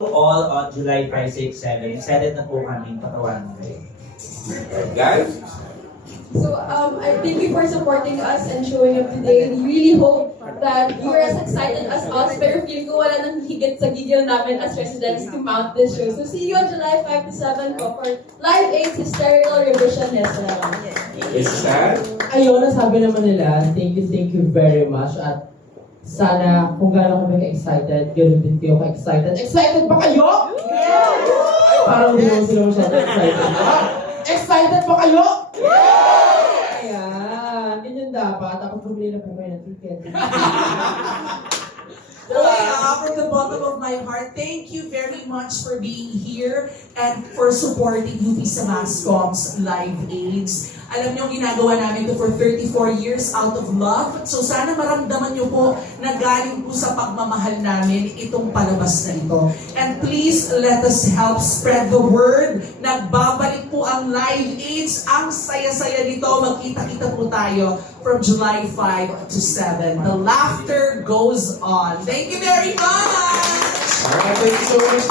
all on July 5, 6, 7. Excited na po kami patawanan kayo. Guys, So, I thank you for supporting us and showing up today. We really hope that you're as excited as us, pero feel ko wala nang higit sa gigil namin as residents to mount this show. So, see you on July 5 to 7 po for Live 8 Hysterical Revision Hesra. is that? Ayun, sabi naman nila, thank you very much. At sana kung gano'n kami ka-excited, gano'n din kayo ka-excited. Excited ba kayo? Parang hindi naman sila masyado excited. Excited ba kayo? Ayan, ganyan dapat. Tapos bumili na po kayo ng ticket. From the bottom of my heart, thank you very much for being here and for supporting UP Samascom's Live Aids. Alam niyo, ginagawa namin ito for 34 years out of love. So sana maramdaman niyo po na galing po sa pagmamahal namin itong palabas na ito. And please let us help spread the word. Nagbabalik po ang Live Aids. Ang saya-saya nito. Magkita-kita po tayo from July 5 to 7. The laughter goes on. Thank you very much! Alright, thank you so much.